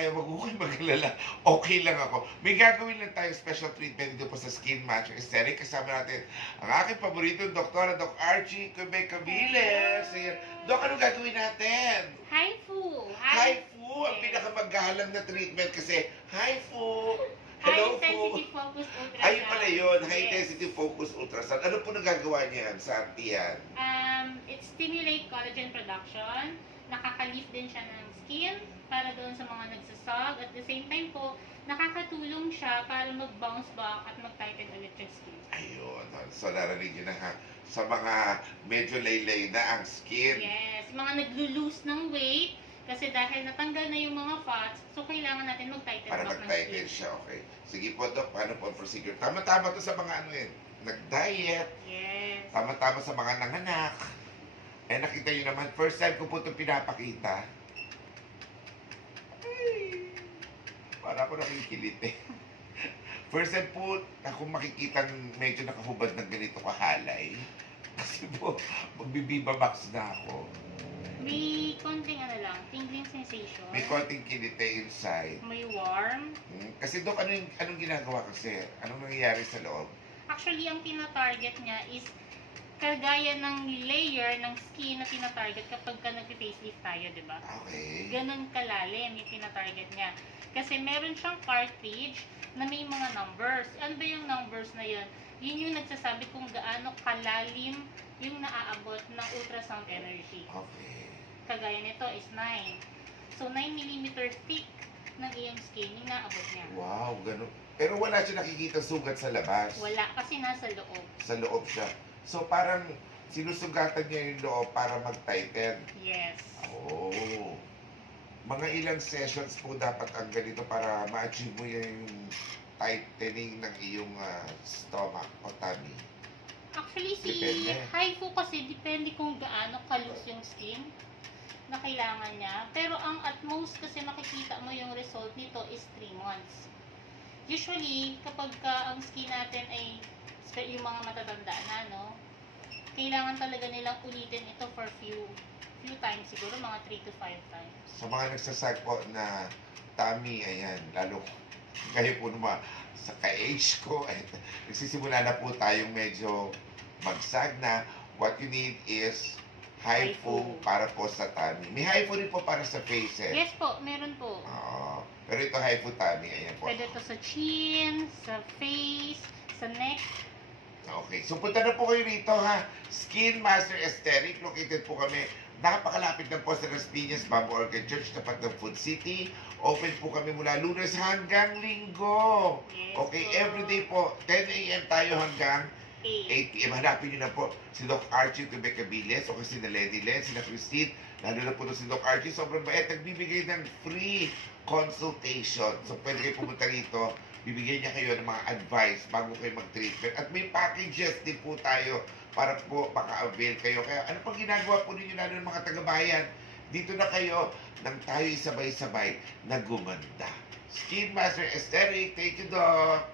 kaya wag ko kayong mag-alala. Okay lang ako. May gagawin lang tayo special treatment dito po sa Skin Master Aesthetic. Kasama natin ang aking paboritong doktora, Doc Archie Cabiles. Ayan. Doc, anong gagawin natin? Hi, Fu! Hi, Fu! Ang pinakamagalang na treatment kasi, hi, Fu! Hello, High Fu! intensity focus ultrasound. Ayun pala yun, high Yes. intensity focus ultrasound. Ano po nagagawa niyan sa tiyan? It stimulate collagen production. Nakaka-lift din siya ng skin para doon sa mga nagsasag. At the same time po, nakakatulong siya para mag-bounce back at mag-tighten ulit yung skin. Ayun. So, narinig nyo na ha. Sa mga medyo laylay na ang skin. Yes, mga naglo-lose ng weight kasi dahil natanggal na yung mga fats, so kailangan natin mag-tighten Para back ng mag-tighten skin. siya, okay. Sige po, Doc, paano po ang procedure? Tama-tama to sa mga ano yun, nag-diet, Yes. tama-tama sa mga nanganak. Eh, nakita nyo naman, first time ko po itong pinapakita. Ay, para ako nakikilit eh. First time po ako makikita medyo nakahubad ng ganito kahalay. Kasi po, magbibiba max na ako. May konting tingling sensation. May konting kilite inside. May warm. Kasi Dok, anong ginagawa kasi? Anong nangyayari sa loob? Actually, ang tina-target niya is kagaya ng layer ng skin na tina-target kapag ka nag-facelift tayo, di ba? Okay. Ganon kalalim yung tina-target niya. Kasi meron siyang cartridge na may mga numbers. Ano ba yung numbers na yun? Yun yung nagsasabi kung gaano kalalim yung naaabot ng ultrasound energy. Okay. Kagaya nito is 9. So, 9 mm thick ng iyong skin yung naabot niya. Wow, ganun. Pero wala siya nakikita sugat sa labas. Wala, kasi nasa loob. Sa loob siya. So parang sinusugatan niya yung loob para mag-tighten. Yes. Oh. Mga ilang sessions po dapat ang ganito para ma-achieve mo yung tightening ng iyong stomach o tummy. Actually, si Depende. HIFU kasi depende kung gaano kalus yung skin na kailangan niya. Pero ang at most kasi makikita mo yung result nito is 3 months. Usually, kapag ang skin natin ay yung mga matatanda na, no? Kailangan talaga nilang ulitin ito for few times, siguro mga 3 to 5 times. Sa mga nagsasag po na tummy, ayan, lalo kayo po naman sa ka-age ko, nagsisimula na po tayong medyo magsag na what you need is HIFU para po sa tummy. May HIFU rin po para sa faces. Yes po, meron po. Oo. Pero ito HIFU tummy, ayan po. Pwede ito sa chin, sa face, sa neck. Okay. So punta na po kayo rito ha. Skin Master Aesthetic. Located po kami. Napakalapit lang po sa Las Piñas, Bamboo Orchid Church, tapat ng Food City. Open po kami mula Lunes hanggang Linggo. Yes, Okay, po. everyday po. 10 a.m. tayo hanggang 8 p.m. Hanapin nyo na po si Doc Archie Cabiles o kasi si Lenny Len, si Christine. Lalo na po si Doc Archie. Sobrang bait. Nagbibigay ng free consultation. So pwede kayo pumunta rito. Bibigyan niya kayo ng mga advice bago kayo mag-treatment. At may packages din po tayo para po maka-avail kayo. Kaya ano pang ginagawa po ninyo lalo ng mga taga-bayan? Dito na kayo nang tayo sabay-sabay na gumanda. Skin Master Aesthetic. Thank you, Doc.